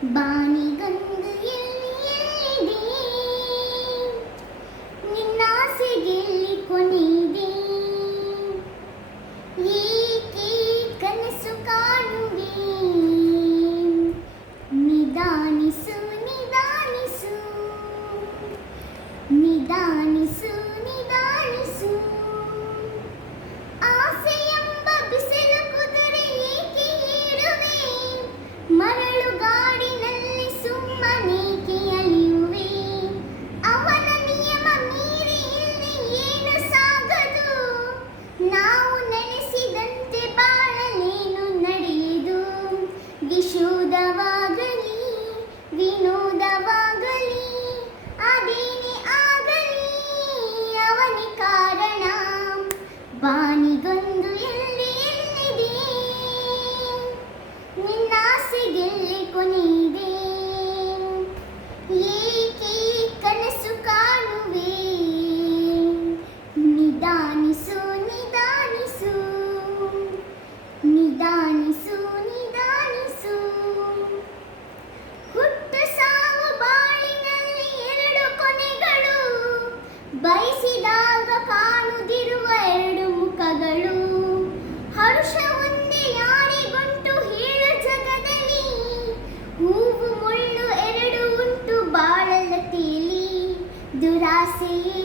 ಬಾನಿಗೊಂದು ಎಲ್ಲಿದೆ ನಿನ್ನಾಸೆಗೆಲ್ಲಿ ಕೊನೆಯಿದೆ ಏಕೆ ಕನಸು ಕಾಣುವೆ ನಿಧಾನಿಸು ನಿಧಾನಿಸು ನಿಧಾನಿಸು ನಿಧಾನಿಸು ಆಸೆಯೆಂಬ ಬಿಸಿಲು ಕುದುರೆ ಏಕೆ ಏಳುವೆ ಮರಳು ಗಾಡಿನಲ್ಲಿ ಸುಮ್ಮನೇಕೆ ಅಲಿಯುವೆ ಅವನ ನಿಯಮ ಮೀರಿ ಇಲ್ಲಿ ಏನು ಸಾಗದು ನಾವು ನೆನೆಸಿದಂತೆ ಬಾಳಲೇನು ನಡೆಯುವುದು ವಿಷೋದವಾಗಲಿ ವಿನೋದವಾಗಲಿ ಅದೇನೇ ಆಗಲಿ ಅವನೇ ಕಾರಣ ಬಾನಿಗೊಂದು ಎಲ್ಲಿದೆ ನಿನ್ನಾಸೆಗೆಲ್ಲಿ ಕೊನೆಯಿದೆ ಏಕೆ ಕನಸು ಕಾಣುವೆ ನಿಧಾನಿಸು ನಿಧಾನಿಸು ನಿಧಾನಿಸು ನಿಧಾನಿಸು ಹುಟ್ಟು ಸಾವು ಬಾಳಿನಲ್ಲಿ ಎರಡು ಕೊನೆಗಳು ಬಯಸಿದಾಗ ಕಾಣುತ್ತಿರುವ ಎರಡು ಮುಖಗಳು ಹರ್ಷ ಒಂದೇ ಯಾರಿಗುಂಟು ಹೇಳು ಜಗದಲ್ಲಿ ಹೂವು ಮುಳ್ಳು ಎರಡು ಉಂಟು ಬಾಳಲ ತೇಲಿ ದುರಾಸೆಯೇ